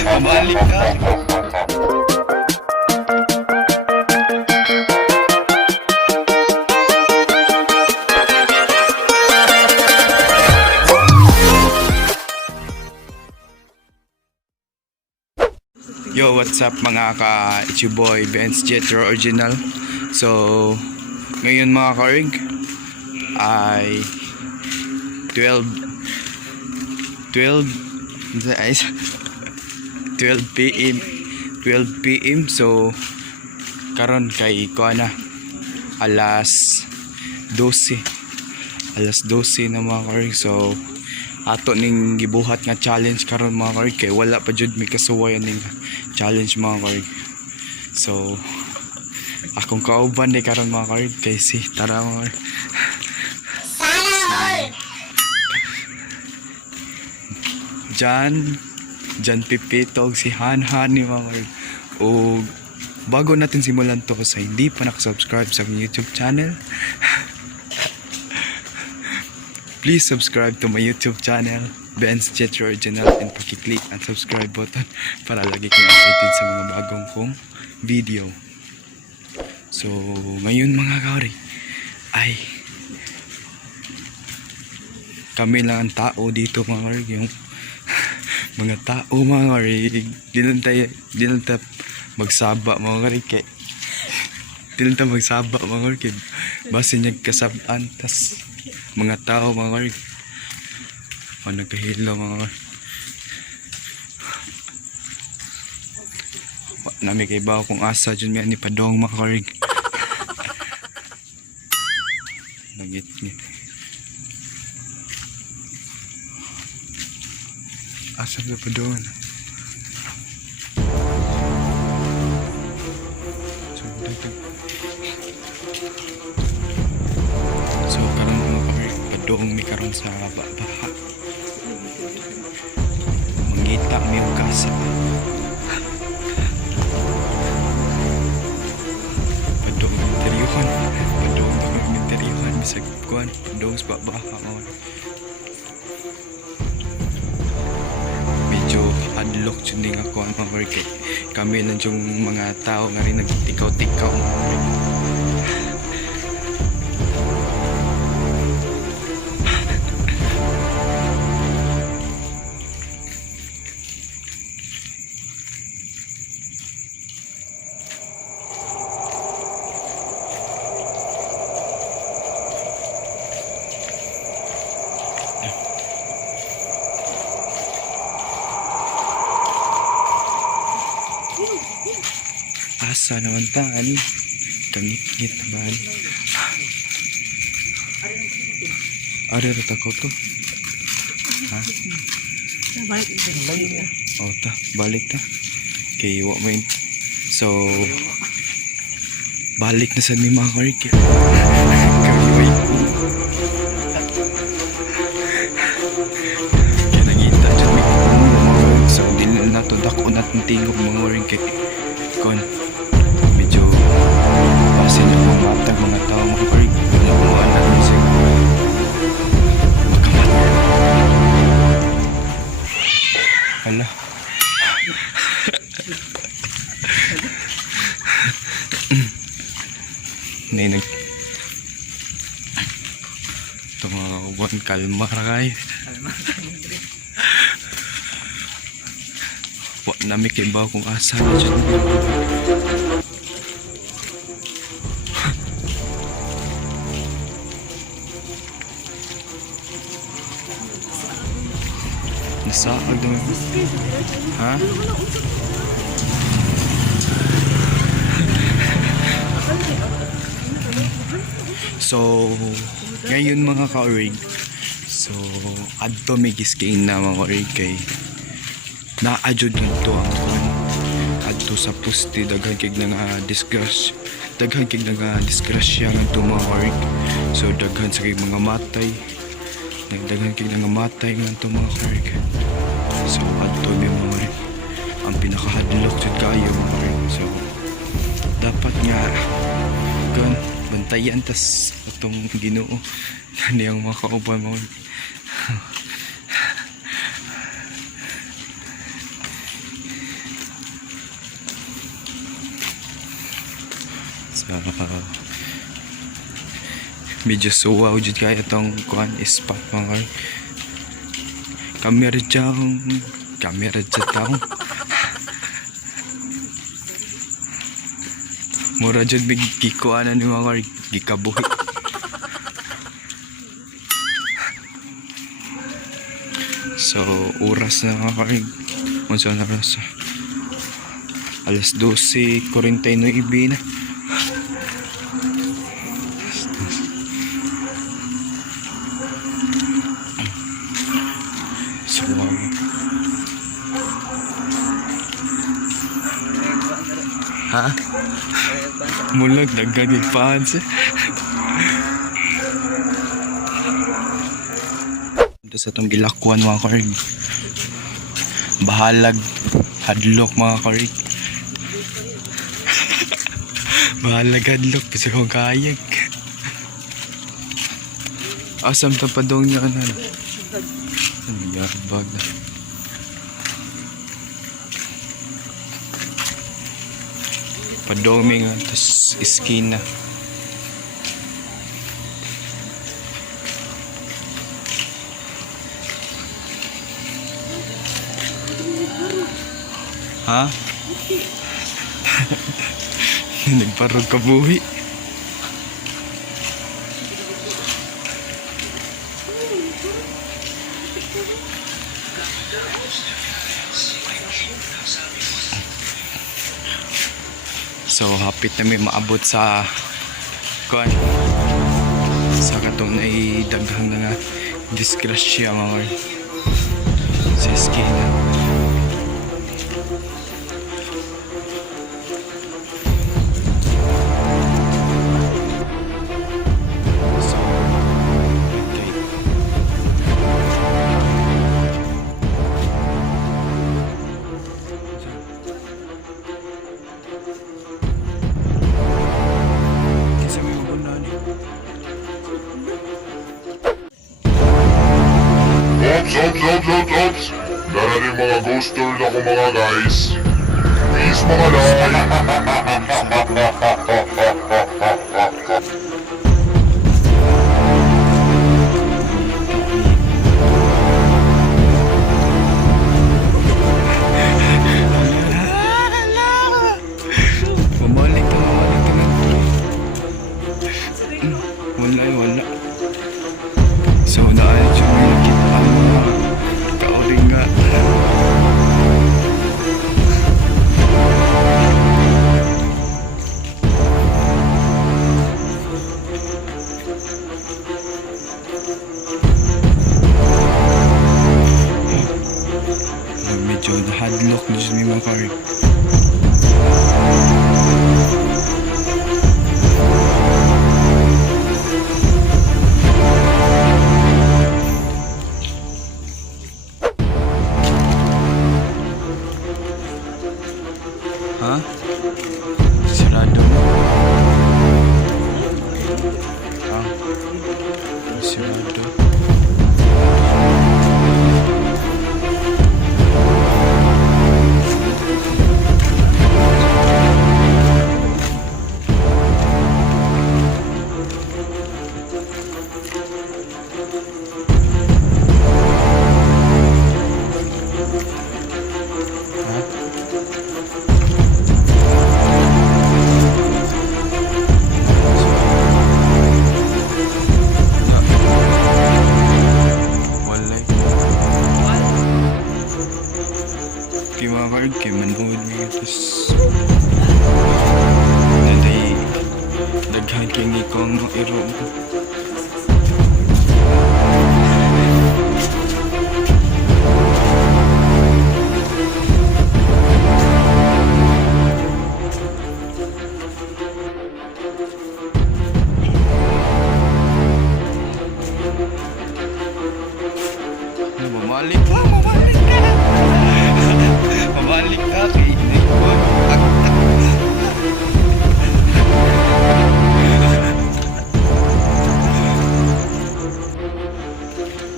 Mabalik ka. Yo, what's up mga ka, it's your boy Venz Jethro original. So, ngayon mga ka-rig ay 12 p.m. So, karon kay ko na alas 12 na mga ka-rig. So, ato ning gibuhat nga challenge karon mga ka-rig kay wala pa jud mi kasuwayan ning challenge mga ka-rig. So, akong kauban ni karon mga ka-rig kay si tara mga ka-rig. Jan Pipitog si Han ni mga ka-rig. O bago natin simulan to, sa hindi pa nakasubscribe sa aking YouTube channel, please subscribe to my YouTube channel, Venz Jethro Original, and paki-click ang subscribe button para lagi kang updated sa mga bagong kong video. So, ngayon mga kaori ay kami lang ang tao dito mga kaori. Yung mga tao mga kaori, di lang tayo magsaba mga kaori kay di lang tayo magsaba mga kaori kay base niya kasabaan. Tas mga tao mga karig nagkahilo mga karig nami kay bawa kung asa dyan may ni padong mga karig nagit-ngit asa na padong so karon doong mi karon sa baha mangita mi yung kasa padong interyuhan bisag kuan padong sa baha medyo adlock jud nga kuan mga kay kami lang yung mga tao nga rin nagtikaw-tikaw asa naman ta ani kangit-ngit ba are rata ko to ha balik ta kay wa may so balik na sa ni mga karig kay nangita dyan may so din na to dako natin tingog mga karig kay kon medyo basin yung mga matag mga tao mga karig nakuhaan natin siya makamat hala ninag ito mga kabuan kalma rakay wak nami kay bawa kung asa na dyan nasaag naman ha so ngayon mga ka-rig so adto may giskain na mga ka-rig kay na-adjud nito ang adto sa pusti daghan kig nga disgrasya ng tumawag so daghan sa kig mga matay nagdaghan kig nga matay ng tumawag so adto may mga ang pinakahadlok jud kayo mga rig so dapat nga gan bantayan tas atong Ginoo kaniyang mga kauban mo medyo suwaw jud kaya itong kuan spot mga karig. Kamera dyan mura jud big gikuanan ni mga karig, gikabuhi. So oras na mga karig, unsa na oras? Alas 12:49 na. So ha? Mulag dagdag fans. Ito sa itong gilakuan mga karig, bahalag hadlok mga karig. Bahalag hadlok kasi kong kayag. Asam tapadong niya ano yarbag na. Padomi nga, tas iskina. Ha? Nagparog ka buhi. So hapit na may maabot sa kuan, sa katong na daghang nga disgrasya mga sa eskina. Ops! Darating mga ghost tour ako mga guys. Peace mga lay! Bumalik ka na. Wala. So dahil dyan may nakita ang mga kauling nga. Medyo nahadlock na dyan may mga karig. Ha? Sirado mo? Ha? Sirado? Daghan kini kong iro. Mabalik ka. Mabalik ka kay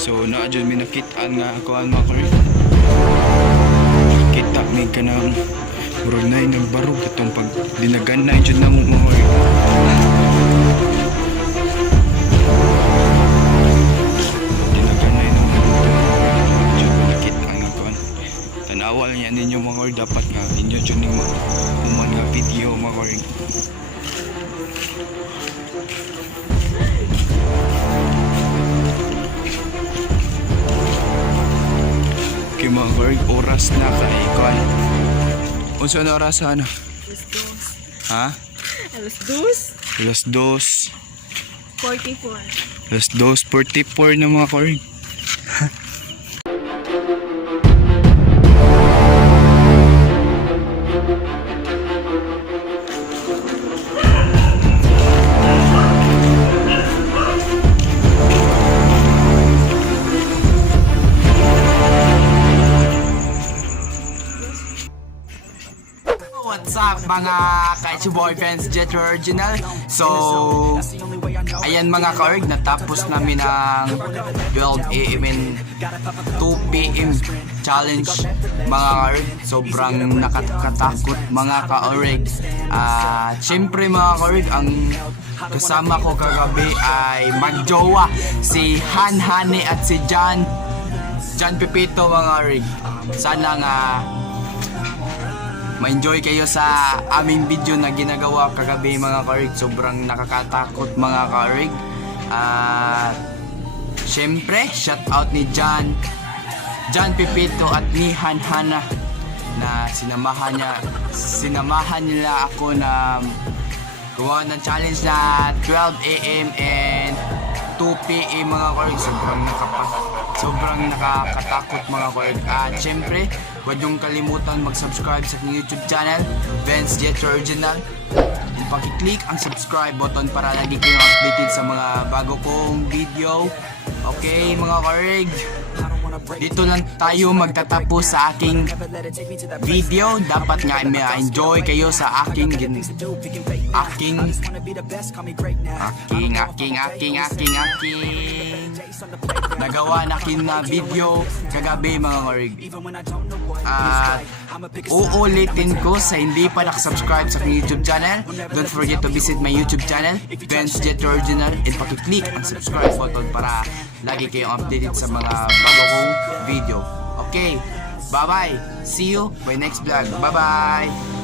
so na dyan may nakitaan nga ako ang mga karig. Kita may ka ng Puro na yung barog itong pag dinagan na yun na mo mga orig. Dinagan na yun mga orig. Diyan ko nakita nga kuhan. Tanawal niya ninyo mga orig. Dapat nga inyo dyan yung uman nga video mga orig. Okay mga orig, oras na kay kuhan. Unsa na oras ano? Alas 2. Ha? Alas 2? Alas 2. 44. Alas 2:44 na mga korig. What's up mga ka-Chuyehuyin Venz Jethro original? So, ayan mga ka-org, natapos namin ang 12A.M and 2P.M challenge mga ka-org. Sobrang nakakatakot mga ka-org. Siyempre mga ka-org, ang kasama ko kagabi ay magjowa si Han Hane at si John Pipito mga ka-org. Sana nga ma-enjoy kayo sa aming video na ginagawa kagabi mga ka-org. Sobrang nakakatakot mga ka-org. Siyempre, shout out ni John Pipito at ni Hanhana na sinamahan nila ako na gawa ng challenge na 12A.M and 2P.M mga ka-org. Sobrang nakakatakot mga ka-org. At syempre, huwag niyong kalimutan mag-subscribe sa aking YouTube channel, Venz Jethro Original. And paki-click ang subscribe button para lagi kayong updated sa mga bago kong video. Okay mga ka-org, dito lang tayo magtatapos sa aking video. Dapat nga ma-enjoy kayo sa aking nagawa nakin na video kagabi mga ka-org. At uulitin ko sa hindi pa nakasubscribe sa aking YouTube channel, don't forget to visit my YouTube channel, Venz Jethro Original, and paki-click ang subscribe button para lagi kayong updated sa mga bago kong video. Okay, bye bye, see you by next vlog, bye bye.